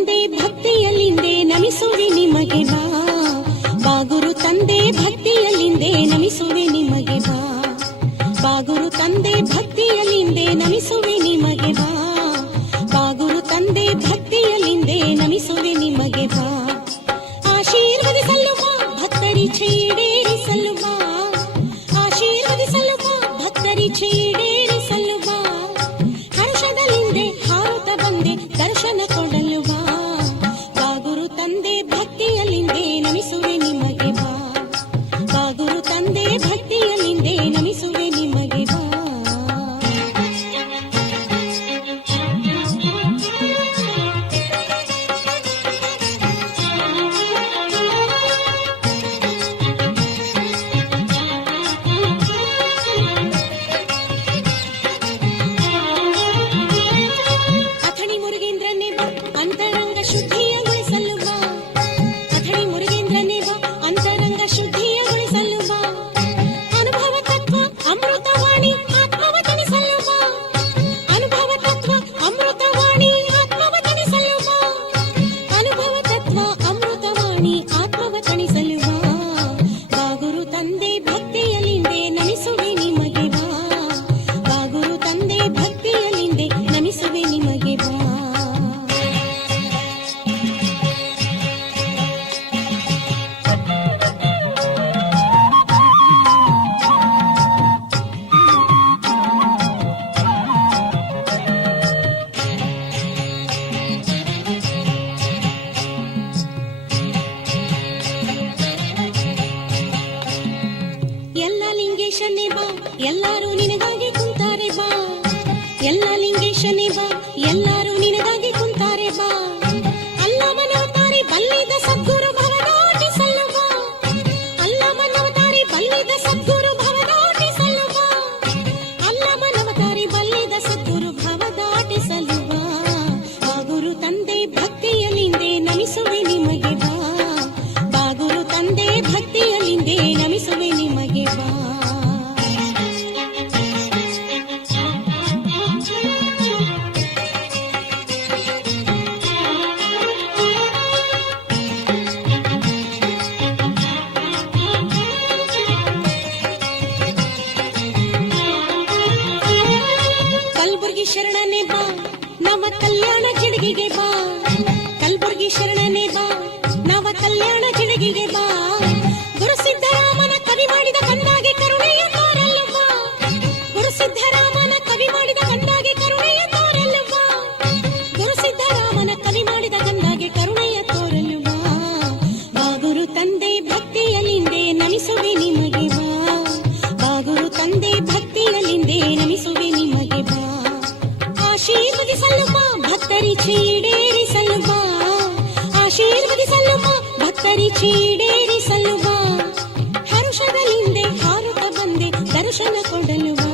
ತಂದೆ ಭಕ್ತಿಯಲ್ಲಿಂದೆ ನಮಿಸುವೆ ನಿಮಗೆ ಬಾ. ಬಾಗುರು ತಂದೆ ಭಕ್ತಿಯಲ್ಲಿಂದೆ ನಮಿಸುವೆ ನಿಮಗೆ ಬಾ. ಬಾಗುರು ತಂದೆ ಭಕ್ತಿಯಲ್ಲಿಂದೆ ನಮಿಸುವೆ ನಿಮಗೆ ಬಾ. ಬಾಗುರು ತಂದೆ ಭಕ್ತಿಯಲ್ಲಿಂದೆ ನಮಿಸುವೆ ನಿಮಗೆ ಬಾ. ಆಶೀರ್ವದಿಸಲು ಬಾ ಭಕ್ತರಿಚ್ಛೆ ಈಡೇರಿಸಲು ಬಾ. ಆಶೀರ್ವದಿಸಲು ಬಾ ಭಕ್ತರಿಚ್ಛೆ ಈಡೇರಿಸಲು ಬಾ. ಹರ್ಷದಲ್ಲಿಂದೆ ಹಾರುತ್ತ ಬಂದೆ ದರ್ಶನ ಕೊಡಲು ಬಾ. ಬಾಗುರು ತಂದೆ ಭಕ್ತಿಯಲ್ಲಿಂದೆ ನಮಿಸುವೆ ನಿಮಗೆ ಬಾ. ಬಾಗುರು ತಂದೆ ಭಕ್ತಿಯಲ್ಲಿಂದೆ ನಮಿಸುವೆ ನಿಮಗೆ ಬಾ. ಅಥಣಿ ಮುರುಗೇಂದ್ರನೇ ಬಾ ಅಂತರಂಗ ಶುದ್ಧಿಯಗೊಳಿಸಲು ಬಾ. ಅಥಣಿ ಮುರುಗೇಂದ್ರನೇ ಬಾ ಅಂತರಂಗ ಶುದ್ಧಿಯಗೊಳಿಸಲು ಬಾ. ಅನುಭವ ತತ್ವ ಅಮೃತವಾಣಿ ಆತ್ಮವ ತಣಿಸಲು ಬಾ. ಅನುಭವ ತತ್ವ ಅಮೃತವಾಣಿ ಆತ್ಮವ ತಣಿಸಲು ಬಾ. ಅನುಭವ ತತ್ವ ಅಮೃತವಾಣಿ ಆತ್ಮವ ತಣಿಸಲು ಬಾ. ಬಾಗುರು ತಂದೆ ಭಕ್ತಿಯಲ್ಲಿಂದೆ ನಮಿಸುವೆ ನಿಮಗೆ ಬಾ. ಬಾಗುರು ತಂದೆ ಭಕ್ತಿಯಲ್ಲಿಂದೆ ನಮಿಸುವೆ ನಿಮಗೆ ಬಾ. ಎಲ್ಲ ಲಿಂಗೇಶನೇ ಬಾ ಎಲ್ಲರೂ ನಿನಗಾಗಿ ಕುಂತಾರೆ ಬಾ. ಎಲ್ಲ ಲಿಂಗೇಶನೇ ಬಾ ಎಲ್ಲರೂ ನಿನಗಾಗಿ ಕುಂತಾರೆ ಬಾ. ಅಲ್ಲಮನವತಾರಿ ಬಲ್ಲಿದ ಸದ್ಗುರು ಭವದಾಟಿಸಲು ಬಾ. ಅಲ್ಲಮನವತಾರಿ ಬಲ್ಲಿದ ಸದ್ಗುರು ಭವದಾಟಿಸಲು ಬಾ. ಅಲ್ಲಮನವತಾರಿ ಬಲ್ಲಿದ ಸದ್ಗುರು ಭವದಾಟಿಸಲು ಬಾ. ಬಾಗುರು ತಂದೆ ಭಕ್ತಿಯಲ್ಲಿಂದೆ ನಮಿಸುವೆ ನಿಮಗೆ ಬಾ. ಬಾಗುರು ತಂದೆ ಭಕ್ತಿಯಲ್ಲಿಂದೆ ನಮಿಸುವೆ ನಿಮಗೆ ಬಾ. ಕಲ್ಬುರ್ಗಿ ಶರಣನೆ ಬಾ ನವ ಕಲ್ಯಾಣ ಜಿಣಗಿಗೆ ಬಾ. ಕಲ್ಬುರ್ಗಿ ಶರಣನೆ ಬಾ ನವ ಕಲ್ಯಾಣ ಜಿಣಗಿಗೆ ಬಾ. ಗುರು ಸಿದ್ದರಾಮನ ಕವಿ ಮಾಡಿದ ಕಂದಾಗೆ ಕರುಣೆಯ ತೋರಲು ಬಾ. ಗುರು ಸಿದ್ದರಾಮನ ಕವಿ ಮಾಡಿದ ಕಂದಾಗೆ ಕರುಣೆಯ ತೋರಲು ಬಾ. ಗುರು ಸಿದ್ದರಾಮನ ಕವಿ ಮಾಡಿದ ಕಂದಾಗೆ ಕರುಣೆಯ ತೋರಲು ಬಾ. ಬಾಗುರು ತಂದೆ ಭಕ್ತಿಯಲ್ಲಿಂದೆ ನಮಿಸುವೆ ನಿಮಗೆ ಬಾ. ಬಾಗುರು ತಂದೆ ಭಕ್ತಿಯಲ್ಲಿಂದೆ ನಮಿಸುವೆ ನಿಮಗೆ ಬಾ. ಆಶೀರ್ವದಿಸಲು ಬಾ ಭಕ್ತರಿಚ್ಛೆ ಈಡೇರಿಸಲು ಬಾ. ಆಶೀರ್ವದಿಸಲು ಬಾ ಭಕ್ತರಿಚ್ಛೆ ಈಡೇರಿಸಲು ಬಾ. ಹರುಷದಲ್ಲಿಂದೆ ಹಾರುತ್ತ ಬಂದೆ ದರ್ಶನ ಕೊಡಲು ಬಾ.